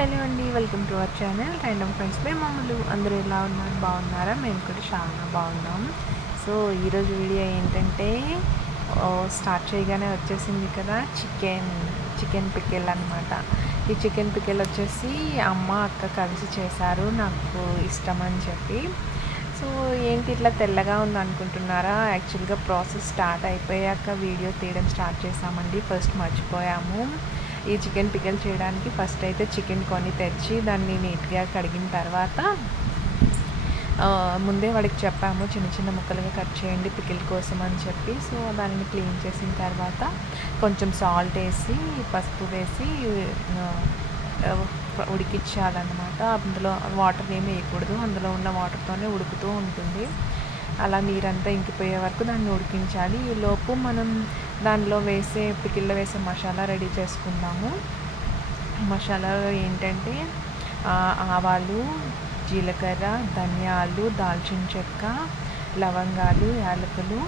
Hello అండి, welcome to our channel random friends by మామూలు. అందరూ ఎలా ఉన్నారు? బాగున్నారా? మేము కూడా చాలా బాగున్నాం. సో ఈరోజు వీడియో ఏంటంటే స్టార్ట్ చేయగానే వచ్చేసింది కదా, చికెన్ పికెల్ అనమాట. ఈ చికెన్ పికెల్ వచ్చేసి అమ్మ అక్క కలిసి చేశారు, నాకు ఇష్టం అని చెప్పి. సో ఏంటి ఇట్లా తెల్లగా ఉంది అనుకుంటున్నారా? యాక్చువల్గా ప్రాసెస్ స్టార్ట్ అయిపోయాక వీడియో తీయడం స్టార్ట్ చేసామండి. ఫస్ట్ మర్చిపోయాము. ఈ చికెన్ పికెల్ చేయడానికి ఫస్ట్ అయితే చికెన్ కొని తెచ్చి దాన్ని నీట్గా కడిగిన తర్వాత ముందే వాడికి చెప్పాము చిన్న చిన్న ముక్కలుగా కట్ చేయండి పికిల్ కోసం అని చెప్పి. సో దాన్ని క్లీన్ చేసిన తర్వాత కొంచెం సాల్ట్ వేసి పసుపు వేసి ఉడికించాలన్నమాట. అందులో వాటర్ ఏమి వేయకూడదు, అందులో ఉన్న వాటర్తోనే ఉడుకుతూ ఉంటుంది. అలా నీరంతా ఇంకిపోయే వరకు దాన్ని ఉడికించాలి. ఈలోపు మనం దానిలో పికిల్లో వేసే మసాలా రెడీ చేసుకుందాము. మసాలాలో ఏంటంటే ఆవాలు, జీలకర్ర, ధనియాలు, దాల్చిన చెక్క, లవంగాలు, యాలకులు.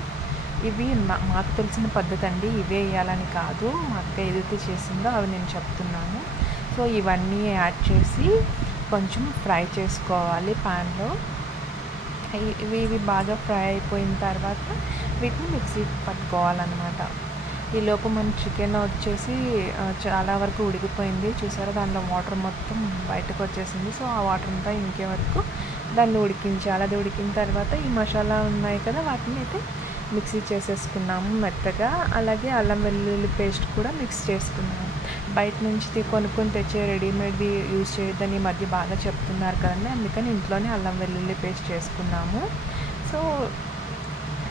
ఇవి మాకు తెలిసిన పద్ధతి అండి, ఇవే వేయాలని కాదు. మా అక్క ఏదైతే చేసిందో అవి నేను చెప్తున్నాను. సో ఇవన్నీ యాడ్ చేసి కొంచెం ఫ్రై చేసుకోవాలి ప్యాన్లో. ఇవి బాగా ఫ్రై అయిపోయిన తర్వాత వీటిని మిక్సీకి పట్టుకోవాలన్నమాట. ఈలోపు మన చికెన్ వచ్చేసి చాలా వరకు ఉడికిపోయింది చూసారా, దానిలో వాటర్ మొత్తం బయటకు వచ్చేసింది. సో ఆ వాటర్ అంతా ఇంకే వరకు దాన్ని ఉడికించాలి. అది ఉడికిన తర్వాత ఈ మసాలా ఉన్నాయి కదా, వాటిని అయితే మిక్సీ చేసేసుకున్నాము మెత్తగా. అలాగే అల్లం వెల్లుల్లి పేస్ట్ కూడా మిక్స్ చేసుకున్నాము. బయట నుంచి కొనుక్కొని తెచ్చే రెడీమేడ్ది యూజ్ చేయొద్దని ఈ మధ్య బాగా చెప్తున్నారు కదండి, అందుకని ఇంట్లోనే అల్లం వెల్లుల్లి పేస్ట్ చేసుకున్నాము. సో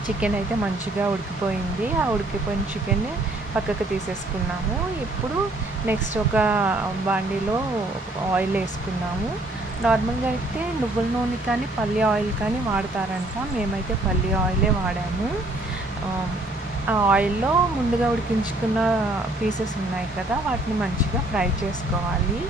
చికెన్ అయితే మంచిగా ఉడికిపోయింది. ఆ ఉడికిపోయిన చికెన్ని పక్కకు తీసేసుకున్నాము. ఇప్పుడు నెక్స్ట్ ఒక బాండీలో ఆయిల్ వేసుకున్నాము. నార్మల్గా అయితే నువ్వుల నూనె కానీ పల్లి ఆయిల్ కానీ వాడతారంట, మేమైతే పల్లి ఆయిలే వాడాము. ఆ ఆయిల్లో ముందుగా ఉడికించుకున్న పీసెస్ ఉన్నాయి కదా, వాటిని మంచిగా ఫ్రై చేసుకోవాలి.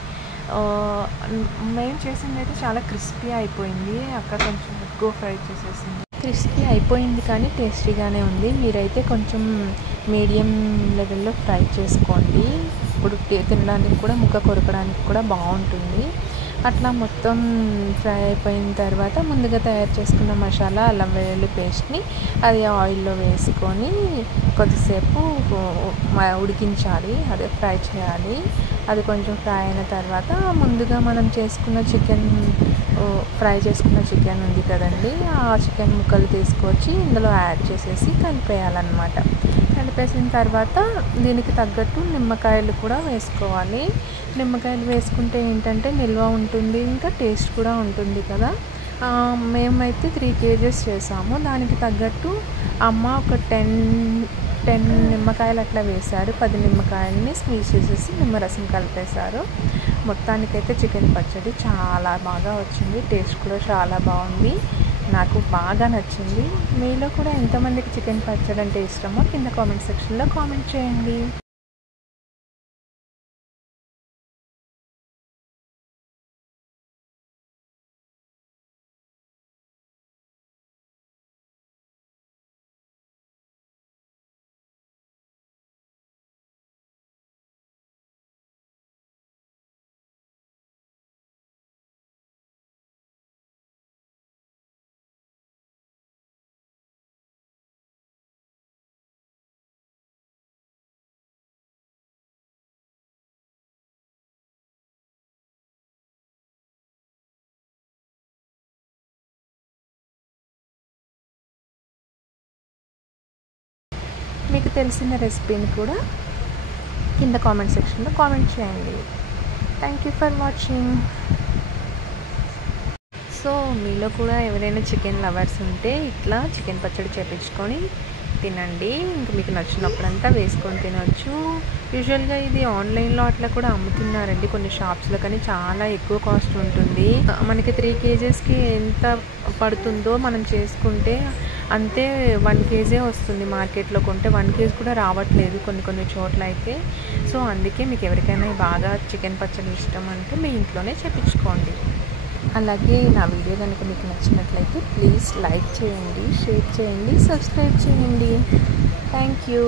మేము చేసింది అయితే చాలా క్రిస్పీ అయిపోయింది, అక్క కొంచెం ఎక్కువ ఫ్రై చేసేసింది. క్రిస్పీ అయిపోయింది కానీ టేస్టీగానే ఉంది. మీరైతే కొంచెం మీడియం లెవెల్లో ఫ్రై చేసుకోండి, ఇప్పుడు తినడానికి కూడా ముక్క కొరకడానికి కూడా బాగుంటుంది. అట్లా మొత్తం ఫ్రై అయిపోయిన తర్వాత ముందుగా తయారు చేసుకున్న మసాలా అల్లం వెల్లుల్లి పేస్ట్ని అది ఆయిల్లో వేసుకొని కొద్దిసేపు ఉడికించాలి, అదే ఫ్రై చేయాలి. అది కొంచెం ఫ్రై అయిన తర్వాత ముందుగా మనం ఫ్రై చేసుకున్న చికెన్ ఉంది కదండి, ఆ చికెన్ ముక్కలు తీసుకొచ్చి ఇందులో యాడ్ చేసేసి కలిపేయాలన్నమాట. కలిపేసిన తర్వాత దీనికి తగ్గట్టు నిమ్మకాయలు కూడా వేసుకోవాలి. నిమ్మకాయలు వేసుకుంటే ఏంటంటే నిల్వ ఉంటుంది, ఇంకా టేస్ట్ కూడా ఉంటుంది కదా. మేమైతే 3 kgs చేసాము. దానికి తగ్గట్టు అమ్మ ఒక 10 నిమ్మకాయలు అట్లా వేశారు. 10 నిమ్మకాయలని స్క్వీజ్ చేసేసి నిమ్మరసం కలిపేశారు. మొత్తానికైతే చికెన్ పచ్చడి చాలా బాగా వచ్చింది, టేస్ట్ కూడా చాలా బాగుంది, నాకు బాగా నచ్చింది. మీలో కూడా ఎంతమందికి చికెన్ పచ్చడి అంటే ఇష్టమో కింద కామెంట్ సెక్షన్లో కామెంట్ చేయండి. మీకు తెలిసిన రెసిపీని కూడా కింద కామెంట్ సెక్షన్లో కామెంట్ చేయండి. Thank you for watching. So మీలో కూడా ఎవరైనా చికెన్ లవర్స్ ఉంటే ఇట్లా చికెన్ పచ్చడి చేపించుకొని తినండి. ఇంకా మీకు నచ్చినప్పుడంతా వేసుకొని తినవచ్చు. యూజువల్గా ఇది ఆన్లైన్లో అట్లా కూడా అమ్ముతున్నారండి కొన్ని షాప్స్లో, కానీ చాలా ఎక్కువ కాస్ట్ ఉంటుంది. మనకి 3 kgsకి ఎంత పడుతుందో మనం చేసుకుంటే అంతే 1 kg వస్తుంది. మార్కెట్లో కొంటే 1 kg కూడా రావట్లేదు కొన్ని చోట్ల అయితే. సో అందుకే మీకు ఎవరికైనా బాగా చికెన్ పచ్చడి ఇష్టం అంటే మీ ఇంట్లోనే చేపించుకోండి. అలాగే నా వీడియో కనుక మీకు నచ్చినట్లయితే ప్లీజ్ లైక్ చేయండి, షేర్ చేయండి, సబ్స్క్రైబ్ చేయండి. Thank you.